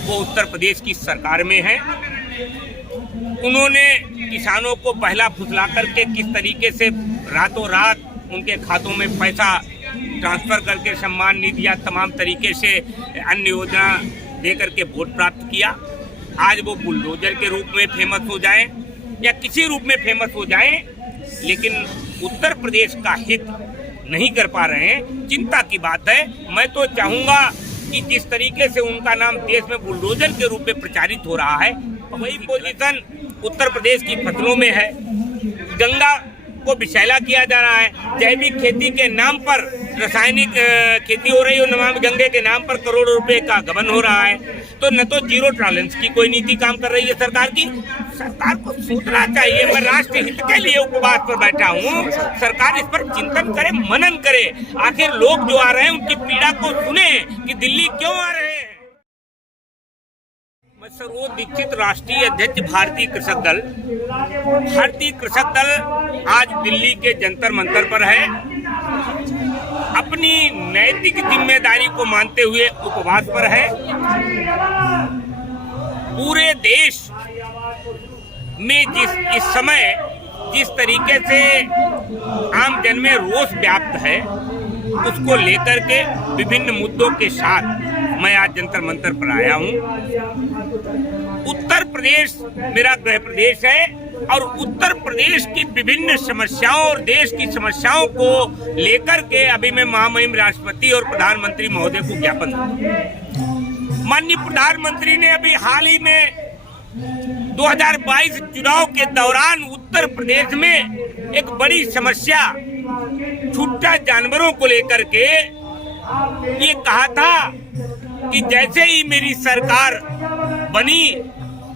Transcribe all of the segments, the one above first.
वो उत्तर प्रदेश की सरकार में है। उन्होंने किसानों को पहला फुसला करके किस तरीके से रातों रात उनके खातों में पैसा ट्रांसफर करके सम्मान निधि या तमाम तरीके से अन्य योजना दे करके वोट प्राप्त किया। आज वो बुलडोजर के रूप में फेमस हो जाए या किसी रूप में फेमस हो जाए, लेकिन उत्तर प्रदेश का हित नहीं कर पा रहे हैं। चिंता की बात है। मैं तो चाहूँगा कि जिस तरीके से उनका नाम देश में बुलडोजर के रूप में प्रचारित हो रहा है, वही पोजीशन उत्तर प्रदेश की फसलों में है। गंगा को विषैला किया जा रहा है। जैविक खेती के नाम पर रासायनिक खेती हो रही है और नमामि गंगे के नाम पर करोड़ों रुपए का गबन हो रहा है। तो न तो जीरो टॉलरेंस की कोई नीति काम कर रही है सरकार की। सरकार को सोचना चाहिए। मैं राष्ट्र हित के लिए उपवास पर बैठा हूँ। सरकार इस पर चिंतन करे, मनन करे। आखिर लोग जो आ रहे हैं उनकी पीड़ा को सुने कि दिल्ली क्यों आ रहे हैं। मैं सरोज दीक्षित, राष्ट्रीय अध्यक्ष भारतीय कृषक दल। भारतीय कृषक दल आज दिल्ली के जंतर मंतर पर है। अपनी नैतिक जिम्मेदारी को मानते हुए उपवास पर है। पूरे देश में इस समय जिस तरीके से आम जन में रोष व्याप्त है, उसको लेकर के विभिन्न मुद्दों के साथ मैं आज जंतर मंतर पर आया हूँ। उत्तर प्रदेश मेरा गृह प्रदेश है और उत्तर प्रदेश की विभिन्न समस्याओं और देश की समस्याओं को लेकर के अभी मैं महामहिम राष्ट्रपति और प्रधानमंत्री महोदय को ज्ञापन दूंगा। माननीय प्रधानमंत्री ने अभी हाल ही में 2022 चुनाव के दौरान उत्तर प्रदेश में एक बड़ी समस्या छुट्टा जानवरों को लेकर के ये कहा था कि जैसे ही मेरी सरकार बनी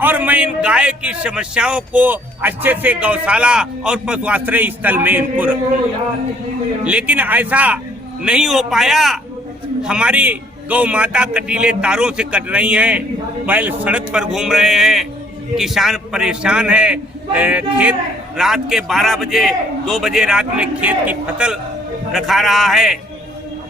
और मैं इन गाय की समस्याओं को अच्छे से गौशाला और पशु आश्रय स्थल में इनको रखूं, लेकिन ऐसा नहीं हो पाया। हमारी गौ माता कटीले तारों से कट रही हैं, बैल सड़क पर घूम रहे हैं, किसान परेशान है। खेत रात के 12 बजे 2 बजे रात में खेत की फसल रखा रहा है।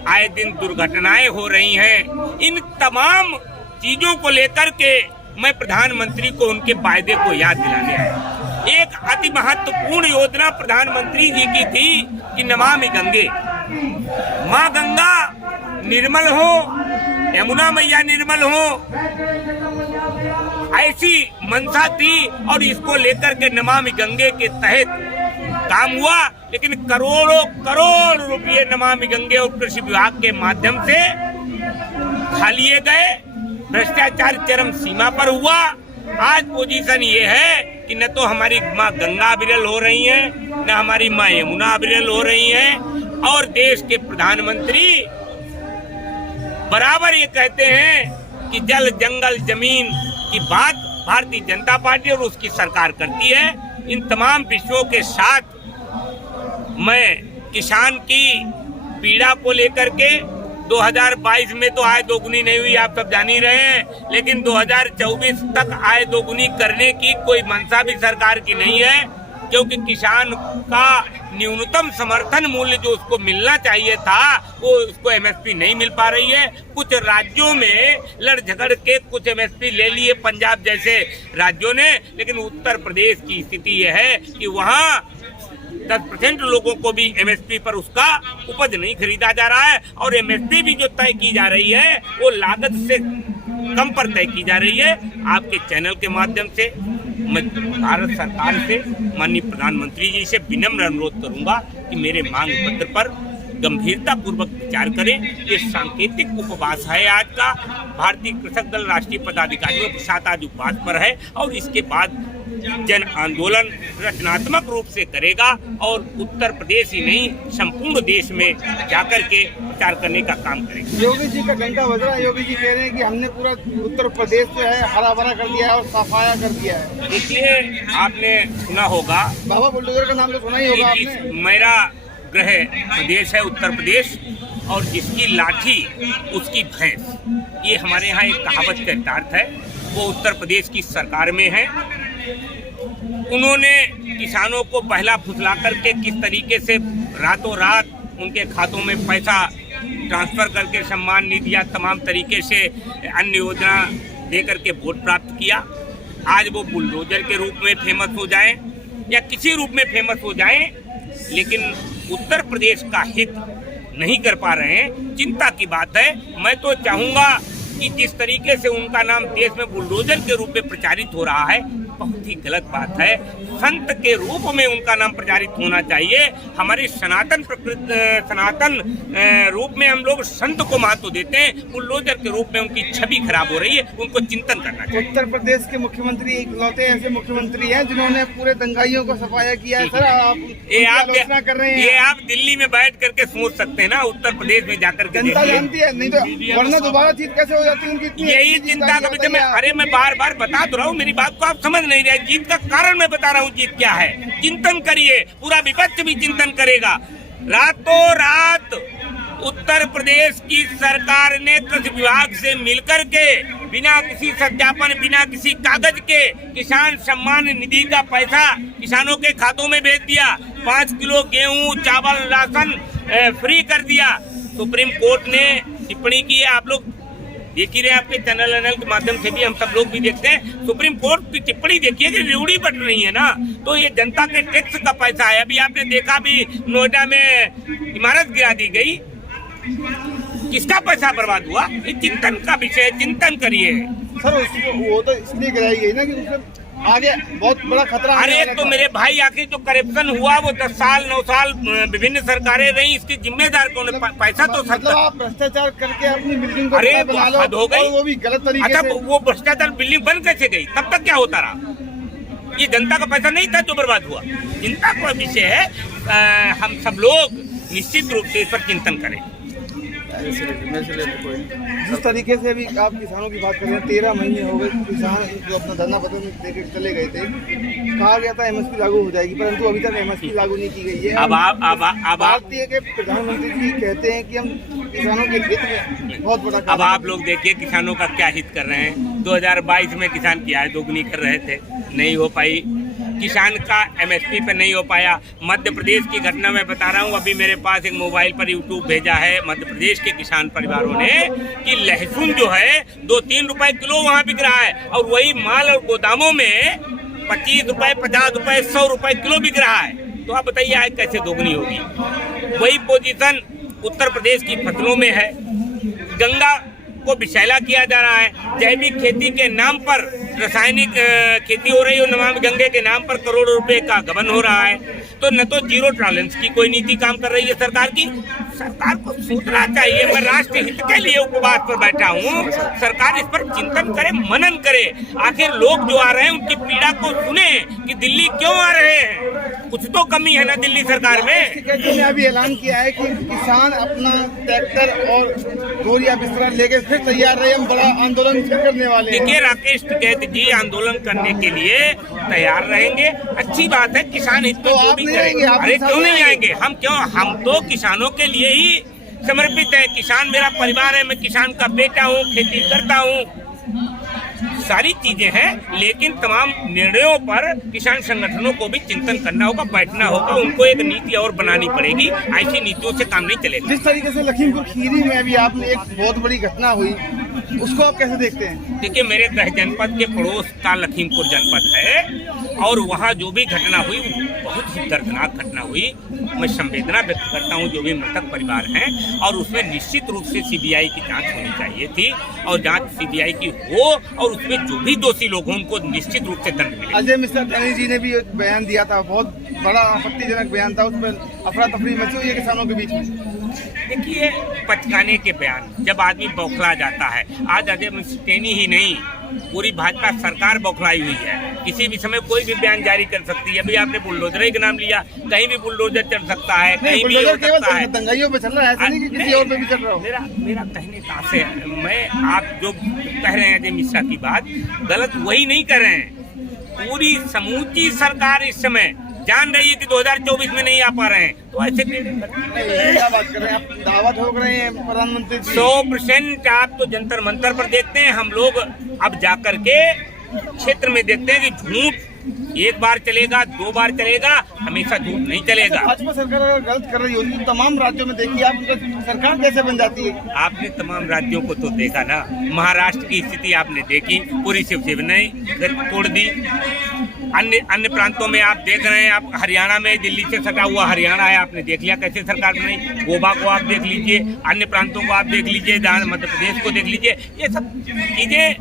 आए दिन दुर्घटनाएं हो रही हैं। इन तमाम चीजों को लेकर के मैं प्रधानमंत्री को उनके वायदे को याद दिलाने आया। एक अति महत्वपूर्ण योजना प्रधानमंत्री जी की थी कि नमामि गंगे, माँ गंगा निर्मल हो, यमुना मैया निर्मल हो, ऐसी मंशा थी और इसको लेकर के नमामि गंगे के तहत काम हुआ। लेकिन करोड़ों करोड़ रुपये नमामि गंगे और कृषि विभाग के माध्यम से खा लिए गए। भ्रष्टाचार चरम सीमा पर हुआ। आज पोजीशन ये है कि न तो हमारी माँ गंगा अविरल हो रही है, न हमारी माँ यमुना अविरल हो रही है। और देश के प्रधानमंत्री बराबर ये कहते हैं कि जल जंगल जमीन की बात भारतीय जनता पार्टी और उसकी सरकार करती है। इन तमाम विषयों के साथ मैं किसान की पीड़ा को लेकर के 2022 में तो आय दोगुनी नहीं हुई, आप सब जान ही रहे हैं, लेकिन 2024 तक आय दोगुनी करने की कोई मंशा भी सरकार की नहीं है, क्योंकि किसान का न्यूनतम समर्थन मूल्य जो उसको मिलना चाहिए था वो उसको एमएसपी नहीं मिल पा रही है। कुछ राज्यों में लड़ झगड़ के कुछ एमएसपी ले लिए, पंजाब जैसे राज्यों ने, लेकिन उत्तर प्रदेश की स्थिति यह है कि वहाँ 10% लोगों को भी एमएसपी पर उसका उपज नहीं खरीदा जा रहा है। और एमएसपी भी जो तय की जा रही है वो लागत से कम पर तय की जा रही है। आपके चैनल के माध्यम से मैं भारत सरकार से माननीय प्रधानमंत्री जी से विनम्र अनुरोध करूंगा कि मेरे मांग पत्र पर गंभीरता पूर्वक विचार करें। ये सांकेतिक उपवास है आज का। भारतीय कृषक दल राष्ट्रीय पदाधिकारियों के साथ आज उपवास पर है और इसके बाद जन आंदोलन रचनात्मक रूप से करेगा और उत्तर प्रदेश ही नहीं संपूर्ण देश में जाकर के प्रचार करने का काम करेगा। योगी जी का घंटा बज रहा है। योगी जी कह रहे हैं कि हमने पूरा उत्तर प्रदेश जो है हरा भरा कर दिया है और सफाया कर दिया है। देखिए, आपने सुना होगा, बाबा बुलडोजर का नाम तो सुना ही होगा आपने। मेरा गृह प्रदेश है उत्तर प्रदेश और जिसकी लाठी उसकी भैंस, ये हमारे यहाँ एक कहावत का अर्थ है। वो उत्तर प्रदेश की सरकार में है। उन्होंने किसानों को पहला फुसला करके किस तरीके से रातों रात उनके खातों में पैसा ट्रांसफर करके सम्मान निधि या तमाम तरीके से अन्य योजना दे करके वोट प्राप्त किया। आज वो बुलडोजर के रूप में फेमस हो जाए या किसी रूप में फेमस हो जाए, लेकिन उत्तर प्रदेश का हित नहीं कर पा रहे हैं। चिंता की बात है। मैं तो चाहूंगा कि जिस तरीके से उनका नाम देश में बुलडोजर के रूप में प्रचारित हो रहा है, बहुत ही गलत बात है। संत के रूप में उनका नाम प्रचारित होना चाहिए। हमारी सनातन रूप में हम लोग संत को महत्व देते हैं, बुलडोजर के रूप में उनकी छवि खराब हो रही है। उनको चिंतन करना चाहिए। उत्तर प्रदेश के मुख्यमंत्री इकलौते ऐसे मुख्यमंत्री हैं जिन्होंने पूरे दंगाइयों को सफाया किया है। सर, आप आलोचना कर रहे हैं। ये आप दिल्ली में बैठ करके सोच सकते हैं ना, उत्तर प्रदेश में जाकर के जनता जानती है, नहीं तो वरना दोबारा जीत कैसे हो जाती है उनकी। यही चिंता का विषय। अरे मैं बार बार बता तो रहा हूँ, मेरी बात को आप समझ नहीं रहे। जीत का कारण मैं बता रहा हूँ, जीत क्या है। चिंतन करिए, पूरा विपक्ष भी चिंतन करेगा। रातों रात उत्तर प्रदेश की सरकार ने कृषि विभाग से मिलकर के बिना किसी सत्यापन, बिना किसी कागज के किसान सम्मान निधि का पैसा किसानों के खातों में भेज दिया। 5 किलो गेहूं, चावल, राशन फ्री कर दिया। सुप्रीम कोर्ट ने टिप्पणी की है, आप लोग देख ही रहे हैं, आपके चैनल के माध्यम से भी हम सब लोग भी देखते हैं। सुप्रीम कोर्ट की टिप्पणी देखिए कि रेवड़ी बट रही है ना, तो ये जनता के टैक्स का पैसा है। अभी आपने देखा भी नोएडा में इमारत गिरा दी गई, किसका पैसा बर्बाद हुआ। ये चिंतन का विषय, चिंतन करिए। सर, वो तो इसलिए गिराई गई ना कि उससे आगे बहुत बड़ा खतरा। अरे तो मेरे भाई, आखिर जो करप्शन हुआ वो 10 साल 9 साल विभिन्न सरकारें रही, इसकी जिम्मेदार कौन है। पैसा तो मतलब आप भ्रष्टाचार करके अपनी बिल्डिंग को अरे बना लो, हद हो गई। वो भी गलत तरीके से। अच्छा, वो भ्रष्टाचार बिल्डिंग बंद कैसे गई, तब तक क्या होता रहा। ये जनता का पैसा नहीं था जो बर्बाद हुआ। चिंता का विषय है। हम सब लोग निश्चित रूप से इस पर चिंतन करें। जिस तरीके से अभी आप किसानों की बात कर रहे हैं, 13 महीने हो गए किसान जो अपना धरना पत्र देकर चले गए थे। कहा गया था एमएसपी लागू हो जाएगी, परंतु अभी तक एमएसपी लागू नहीं की गई है। अब भारतीय के प्रधानमंत्री जी कहते हैं कि हम किसानों के हित में बहुत बड़ा। अब आप लोग देखिए किसानों का क्या हित कर रहे हैं। 2022 में किसान की आय दोगुनी कर रहे थे, नहीं हो पाई। किसान का एमएसपी पे नहीं हो पाया। मध्य प्रदेश की घटना मैं बता रहा हूँ, अभी मेरे पास एक मोबाइल पर यूट्यूब भेजा है मध्य प्रदेश के किसान परिवारों ने कि लहसुन जो है 2-3 रुपए किलो वहाँ बिक रहा है, और वही माल और गोदामों में 25 रुपए, 50 रुपए, 100 रुपए किलो बिक रहा है। तो आप बताइए आय कैसे दोगुनी होगी। वही पोजीशन उत्तर प्रदेश की फसलों में है। गंगा को विषैला किया जा रहा है। जैविक खेती के नाम पर रासायनिक खेती हो रही है, नमामि गंगे के नाम पर करोड़ों रुपए का गबन हो रहा है। तो न तो जीरो टॉलरेंस की कोई नीति काम कर रही है सरकार की। सरकार को सोचना चाहिए। मैं राष्ट्र हित के लिए उपवास पर बैठा हूँ। सरकार इस पर चिंतन करे, मनन करे। आखिर लोग जो आ रहे हैं उनकी पीड़ा को सुने कि दिल्ली क्यों आ रहे हैं। कुछ तो कमी है ना दिल्ली सरकार में। ने अभी ऐलान किया है कि किसान अपना ट्रैक्टर और बोरिया बिस्तरा लेके फिर तैयार रहे, हम बड़ा आंदोलन करने वाले हैं। देखिए राकेश टिकैत जी आंदोलन करने के लिए तैयार रहेंगे, अच्छी बात है। किसान हित तो में जो भी करेंगे। अरे क्यों नहीं आएंगे, हम तो किसानों के लिए ही समर्पित है। किसान मेरा परिवार है, मैं किसान का बेटा हूँ, खेती करता हूँ, सारी चीजें हैं। लेकिन तमाम निर्णयों पर किसान संगठनों को भी चिंतन करना होगा, बैठना होगा। उनको एक नीति और बनानी पड़ेगी। ऐसी नीतियों से काम नहीं चलेगा। जिस तरीके से लखीमपुर खीरी में अभी आपने एक बहुत बड़ी घटना हुई, उसको आप कैसे देखते हैं। देखिए मेरे गृह जनपद के पड़ोस का लखीमपुर जनपद है, और वहाँ जो भी घटना हुई बहुत ही दर्दनाक घटना हुई। मैं संवेदना व्यक्त करता हूँ जो भी मृतक परिवार हैं, और उसमें निश्चित रूप से सीबीआई की जांच होनी चाहिए थी, और जांच सीबीआई की हो, और उसमें जो भी दोषी लोग हों उनको निश्चित रूप से दंड मिले। अजय मिश्रा टैनी जी ने भी एक बयान दिया था, बहुत बड़ा आपत्तिजनक बयान था। उसमें अफरा तफरी मची हुई है किसानों के बीच में। देखिए पचकाने के बयान, जब आदमी बौखला जाता है। आज अजय मिश्रा टैनी ही नहीं, पूरी भाजपा सरकार बौखलाई हुई है। किसी भी समय कोई भी बयान जारी कर सकती है। अभी आपने बुलडोजर का नाम लिया, कहीं भी बुलडोजर चल सकता है, कहीं भी हो सकता है। दंगाइयों पे चल रहा है, ऐसा नहीं कि किसी और पे भी चल रहा हो। मेरा कहने का से मैं, आप जो कह रहे हैं अजय मिश्रा की बात गलत वही नहीं कर रहे हैं। पूरी समूची सरकार इस समय जान रही है कि 2024 में नहीं आ पा रहे हैं, तो ऐसे क्या बात कर रहे हैं आप, दावा ठोक रहे हैं प्रधानमंत्री जी। 100% आप तो जंतर मंतर पर देखते हैं, हम लोग अब जाकर के क्षेत्र में देखते हैं कि झूठ एक बार चलेगा, 2 बार चलेगा, हमेशा झूठ नहीं चलेगा। भाजपा सरकार अगर गलत कर रही होती तो तमाम राज्यों में देखिए आप उनका सरकार कैसे बन जाती है। आपने तमाम राज्यों को तो देखा ना, महाराष्ट्र की स्थिति आपने देखी, पूरी शिवसेना ने तोड़ दी। अन्य प्रांतों में आप देख रहे हैं, आप हरियाणा में दिल्ली से सटा हुआ हरियाणा है, आपने देख लिया कैसे सरकार बनी। गोवा को आप देख लीजिए, अन्य प्रांतों को आप देख लीजिए, मध्य प्रदेश को देख लीजिए, ये सब चीजें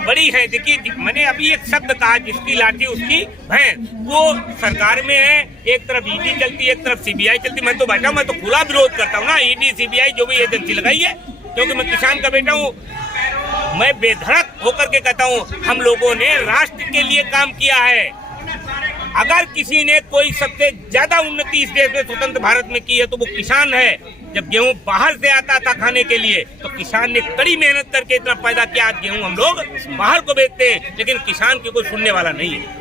बड़ी है। देखिए मैंने अभी एक शब्द कहा, जिसकी लाठी उसकी भैंस, वो सरकार में है, एक तरफ ईडी चलती है, एक तरफ सीबीआई चलती है। मैं तो बैठा हूँ, मैं तो खुला विरोध करता हूँ ना ईडी सीबीआई जो भी एजेंसी लगाई है, क्योंकि मैं किसान का बेटा हूँ। मैं बेधड़क होकर के कहता हूँ, हम लोगों ने राष्ट्र के लिए काम किया है। अगर किसी ने कोई सबसे ज्यादा उन्नति इस देश में स्वतंत्र भारत में की है तो वो किसान है। जब गेहूं बाहर से आता था खाने के लिए तो किसान ने कड़ी मेहनत करके इतना पैदा किया। आज गेहूं हम लोग बाहर को बेचते हैं, लेकिन किसान की कोई सुनने वाला नहीं है।